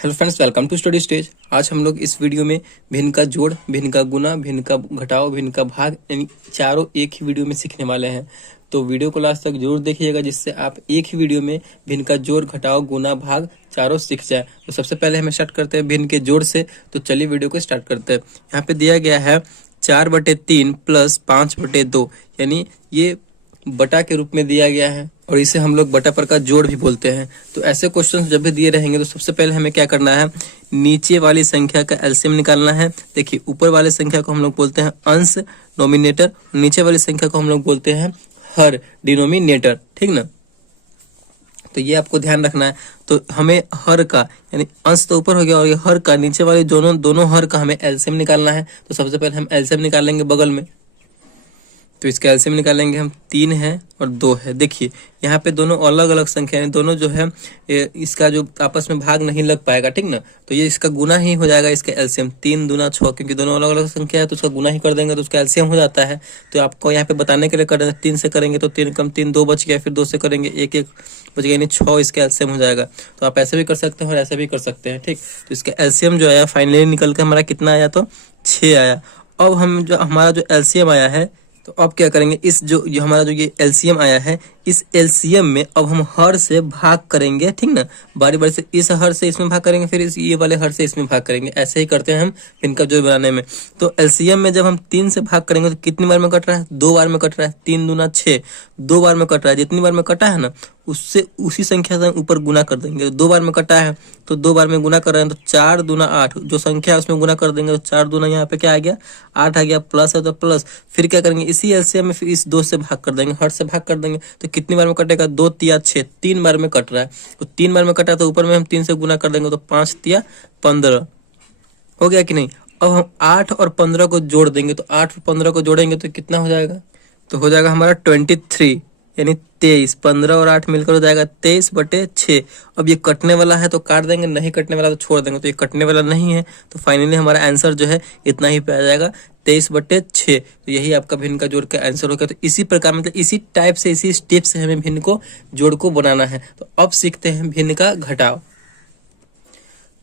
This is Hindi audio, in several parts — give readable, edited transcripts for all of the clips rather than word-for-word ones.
Hello friends, welcome to study stage. आज हम लोग इस वीडियो में भिन्न का जोड़, भिन्न का गुना, भिन्न का घटाव, भिन्न का भाग यानी चारों एक ही वीडियो में सीखने वाले हैं। तो वीडियो को लास्ट तक जरूर देखिएगा, जिससे आप एक ही वीडियो में भिन्न का जोड़, घटाव, गुना, भाग चारों सीख जाए। तो सबसे पहले हम स्टार्ट करते हैं भिन्न के जोड़ से। तो चलिए वीडियो को स्टार्ट करते हैं। यहाँ पे दिया गया है 4/3 प्लस 5/2, यानी ये बटा के रूप में दिया गया है और इसे हम लोग बटा पर का जोड़ भी बोलते हैं। तो ऐसे क्वेश्चंस जब भी दिए रहेंगे तो सबसे पहले हमें क्या करना है, नीचे वाली संख्या का एलसीएम निकालना है। देखिए, ऊपर वाली संख्या को हम लोग बोलते हैं अंश, नोमिनेटर, नीचे वाली संख्या को हम लोग बोलते हैं हर, डिनोमिनेटर। ठीक ना, तो ये आपको ध्यान रखना है। तो हमें हर का यानी अंश तो ऊपर हो गया और ये हर का, नीचे वाले दोनों हर का हमें एलसीएम निकालना है। तो सबसे पहले हम एलसीएम निकालेंगे बगल में। तो इसका एलसीएम निकालेंगे हम, 3 है और 2 है। देखिए यहाँ पे दोनों अलग अलग संख्या है, दोनों जो है इसका जो आपस में भाग नहीं लग पाएगा। ठीक ना, तो ये इसका गुना ही हो जाएगा इसका एलसीएम। 3 दूना 6, क्योंकि दोनों अलग अलग संख्या है तो उसका गुना ही कर देंगे तो उसका एलसीएम हो जाता है। तो आपको यहाँ पे बताने के लिए कर रहे हैं, 3 से करेंगे तो 3 कम 3 2 बच गया, फिर 2 से करेंगे 1 1 बच गया, यानी 6 इसका एलसीएम हो जाएगा। तो आप ऐसे भी कर सकते हैं और ऐसे भी कर सकते हैं। ठीक, तो इसका एलसीएम जो आया फाइनली निकल के हमारा कितना आया, तो 6 आया। अब हम जो हमारा जो एलसीएम आया है, तो अब क्या करेंगे, इस जो हमारा जो ये एलसीएम आया है, इस एलसीएम में अब हम हर से भाग करेंगे। ठीक ना, बारी बारी से इस हर से इसमें भाग करेंगे, फिर इस ये वाले हर से इसमें भाग करेंगे। ऐसे ही करते हैं हम इनका जोड़ बनाने में। तो एलसीएम में जब हम 3 से भाग करेंगे तो कितनी बार में कट रहा है, 2 बार में कट रहा है। 3 दूना 6, 2 बार में कट रहा है। जितनी बार में कटा है ना, उससे उसी संख्या से ऊपर गुना कर देंगे। 2 बार में कटा है तो 2 बार में गुना कर रहे हैं, तो 4 दूना 8, जो संख्या है उसमें गुना कर देंगे। तो 4 दूना यहाँ पे क्या आ गया, 8 आ गया, प्लस है तो प्लस। फिर क्या करेंगे, इसी एलसीएम में फिर इस 2 से भाग कर देंगे, हर से भाग कर देंगे। तो कितनी बार में कटेगा, 2 तिया 6, 3 बार में कट रहा है। तो 3 बार में कटा तो ऊपर में हम 3 से गुना कर देंगे, तो 5 तिया 15 हो गया कि नहीं। अब हम 8 और 15 को जोड़ देंगे, तो 8 और 15 को जोड़ेंगे तो कितना हो जाएगा, तो हो जाएगा हमारा 23, यानी 23। 15 और 8 मिलकर हो जाएगा 23/6। अब ये कटने वाला है तो काट देंगे, नहीं कटने वाला तो छोड़ देंगे। तो ये कटने वाला नहीं है, तो फाइनली हमारा आंसर जो है इतना ही पे आ जाएगा, 23/6। तो यही आपका भिन्न का जोड़ का आंसर होगा। तो इसी प्रकार मतलब इसी टाइप से, इसी स्टेप से हमें भिन्न को जोड़ को बनाना है। तो अब सीखते हैं भिन्न का घटाव।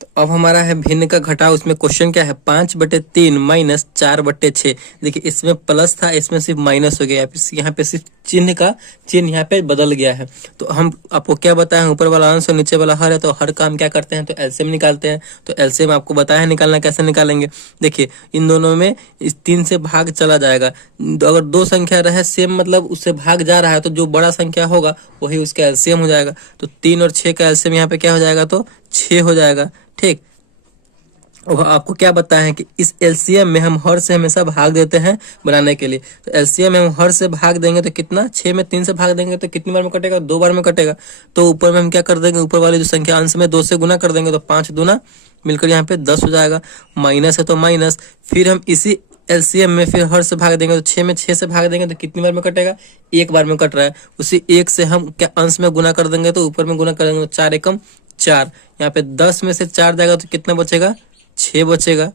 तो अब हमारा है भिन्न का घटाव। उसमें क्वेश्चन क्या है, 5/3 माइनस 4/6। देखिए इसमें प्लस था, इसमें सिर्फ माइनस हो गया। यहाँ पे सिर्फ चिन्ह यहाँ पे बदल गया है। तो हम आपको क्या बताए हैं, ऊपर वाला अंश और नीचे वाला हर है, तो हर का हम क्या करते हैं, तो एलसीएम निकालते हैं। तो एलसीएम आपको बताया है निकालना, कैसे निकालेंगे। देखिए इन दोनों में इस 3 से भाग चला जाएगा। अगर 2 संख्या रहे सेम, मतलब उससे भाग जा रहा है, तो जो बड़ा संख्या होगा वही उसका एलसीएम हो जाएगा। तो 3 और 6 का एलसीएम यहाँ पे क्या हो जाएगा, तो 6 हो जाएगा। ठीक, और आपको क्या बताया है कि इस एलसीएम में हम हर से हमेशा भाग देते हैं बनाने के लिए। तो एलसीएम में हम हर से भाग देंगे तो कितना, 6 में 3 से भाग देंगे तो कितनी बार में कटेगा, 2 बार में कटेगा। तो ऊपर में हम क्या कर देंगे, ऊपर वाली जो संख्या अंश में 2 से गुना कर देंगे, तो 5 दूना मिलकर यहाँ पे 10 हो जाएगा। माइनस है तो माइनस, फिर हम इसी एलसीएम में फिर हर से भाग देंगे, तो 6 में 6 से भाग देंगे तो कितनी बार में कटेगा, 1 बार में कट रहा है। उसी 1 से हम क्या अंश में गुना कर देंगे, तो ऊपर में गुना करेंगे, तो 4 एकम 4। यहाँ पे 10 में से 4 जाएगा तो कितना बचेगा, 6 बचेगा।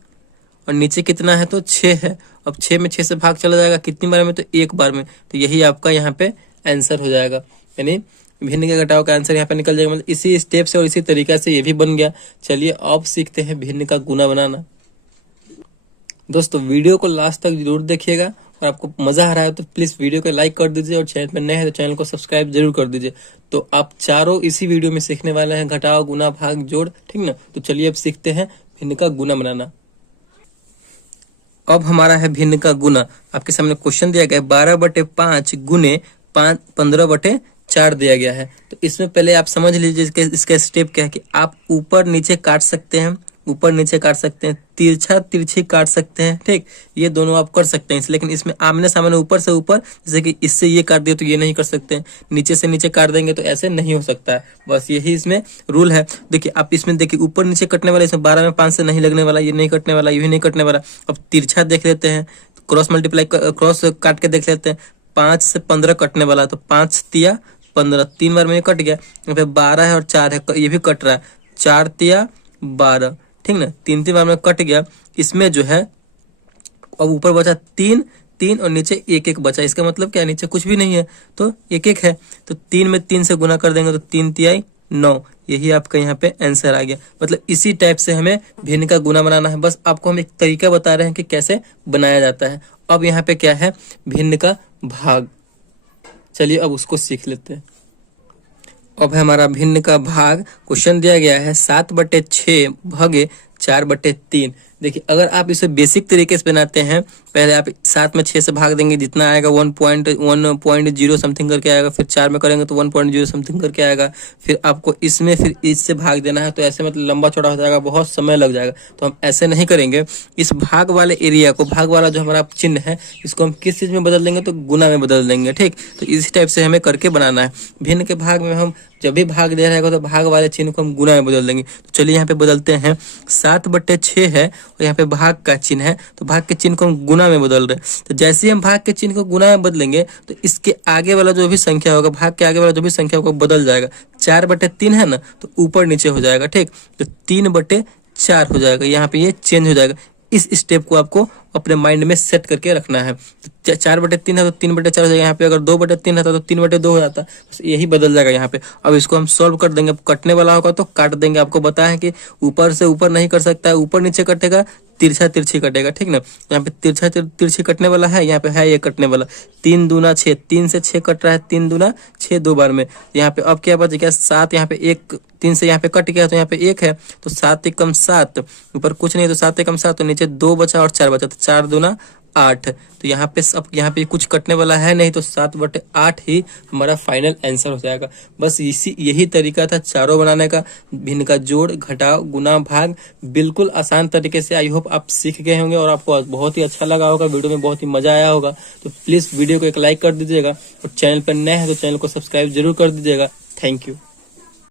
और नीचे कितना है, तो 6 है। अब 6 में 6 से भाग चला जाएगा कितनी बार में, तो 1 बार में। तो यही आपका यहाँ पे आंसर हो जाएगा, यानी भिन्न के घटाव का आंसर यहाँ पे निकल जाएगा। मतलब इसी स्टेप से और इसी तरीका से ये भी बन गया। चलिए अब सीखते हैं भिन्न का गुना बनाना। दोस्तों वीडियो को लास्ट तक जरूर देखिएगा, और आपको मजा आ रहा है तो प्लीज वीडियो को लाइक कर दीजिए, और चैनल पर नए हैं तो चैनल को सब्सक्राइब जरूर कर दीजिए। तो आप चारों इसी वीडियो में सीखने वाले हैं, घटाव, गुना, भाग, जोड़। ठीक ना, तो चलिए अब सीखते हैं भिन्न का गुना बनाना। अब हमारा है भिन्न का गुना। आपके सामने क्वेश्चन दिया गया है, 12/5 गुने 15/4 दिया गया है। तो इसमें पहले आप समझ लीजिए इसका स्टेप क्या है, कि आप ऊपर नीचे काट सकते हैं, ऊपर नीचे काट सकते हैं, तिरछा तिरछी काट सकते हैं। ठीक, ये दोनों आप कर सकते हैं। लेकिन इसमें आमने सामने ऊपर से ऊपर, जैसे कि इससे ये काट दिया तो ये नहीं कर सकते हैं, नीचे से नीचे काट देंगे तो ऐसे नहीं हो सकता है। बस यही इसमें रूल है। देखिए आप इसमें देखिए ऊपर नीचे कटने वाला, इसमें 12 में 5 से नहीं लगने वाला, ये नहीं कटने वाला, ये भी नहीं कटने वाला। अब तिरछा देख लेते हैं, क्रॉस मल्टीप्लाई क्रॉस काट के देख लेते हैं। 5 से 15 कटने वाला, तो 5 तिया 15, 3 बार में कट गया। फिर 12 है और 4 है, ये भी कट रहा है, 4 तिया 12। ठीक ना, 3 बार में कट गया। इसमें जो है अब ऊपर बचा 3 और नीचे 1 बचा। इसका मतलब क्या, नीचे कुछ भी नहीं है तो 1 है। तो 3 में 3 से गुना कर देंगे तो 3 तियाई 9। यही आपका यहाँ पे आंसर आ गया। मतलब इसी टाइप से हमें भिन्न का गुना बनाना है। बस आपको हम एक तरीका बता रहे हैं कि कैसे बनाया जाता है। अब यहाँ पे क्या है, भिन्न का भाग। चलिए अब उसको सीख लेते हैं। अब है हमारा भिन्न का भाग। क्वेश्चन दिया गया है 7/6 भागे 4/3। देखिए अगर आप इसे बेसिक तरीके से बनाते हैं, पहले आप 7 में 6 से भाग देंगे, जितना आएगा 1.0 समथिंग करके आएगा। फिर 4 में करेंगे तो 1.0 समथिंग करके आएगा। फिर आपको इसमें फिर इससे भाग देना है, तो ऐसे मतलब लंबा चौड़ा हो जाएगा, बहुत समय लग जाएगा। तो हम ऐसे नहीं करेंगे। इस भाग वाले एरिया को, भाग वाला जो हमारा चिन्ह है, इसको हम किस चीज में बदल देंगे, तो गुना में बदल देंगे। ठीक, तो इसी टाइप से हमें करके बनाना है। भिन्न के भाग में हम जब भी भाग दे रहेगा तो भाग वाले चिन्ह को हम गुना में बदल देंगे। तो चलिए यहाँ पे बदलते हैं। 7/6 है और यहाँ पे भाग का चिन्ह है, तो भाग के चिन्ह को हम गुना में बदल रहे हैं। तो जैसे ही हम भाग के चिन्ह को गुना में बदलेंगे तो इसके आगे वाला जो भी संख्या होगा, भाग के आगे वाला जो भी संख्या होगा बदल जाएगा। 4/3 है ना, तो ऊपर नीचे हो जाएगा। ठीक, तो 3/4 हो जाएगा। यहाँ पे ये चेंज हो जाएगा। इस स्टेप को आपको अपने माइंड में सेट करके रखना है। 4/3 है तो 3/4 हो जाएगा। यहाँ पे अगर 2/3 है तो 3/2 हो जाता है। बस यही बदल जाएगा यहाँ पे। अब इसको हम सॉल्व कर देंगे। कटने वाला होगा तो काट देंगे। आपको बताया है कि ऊपर से ऊपर नहीं कर सकता है, ऊपर नीचे कटेगा, तिरछा तिरछी कटेगा। ठीक ना, यहाँ पे तिरछा तिरछी कटने वाला है, यहाँ पे है ये कटने वाला। 3 दूना 6, 3 से 6 कट रहा है, 3 दूना 6 दो बार में। यहाँ पे अब क्या बच गया, 7। यहाँ पे 1, 3 से यहाँ पे कट गया तो यहाँ पे 1 है, तो 7 एकम 7, ऊपर कुछ नहीं तो 7 एकम 7, तो नीचे 2 बचा और 4 बचा, तो 4 दूना 8। तो यहाँ पे सब, यहाँ पे कुछ कटने वाला है नहीं, तो 7/8 ही हमारा फाइनल आंसर हो जाएगा। बस यही तरीका था चारों बनाने का। भिन्न का जोड़, घटाव, गुना, भाग, बिल्कुल आसान तरीके से। आई होप आप सीख गए होंगे और आपको बहुत ही अच्छा लगा होगा, वीडियो में बहुत ही मजा आया होगा। तो प्लीज वीडियो को एक लाइक कर दीजिएगा और चैनल पर नए हैं तो चैनल को सब्सक्राइब जरूर कर दीजिएगा। Thank you.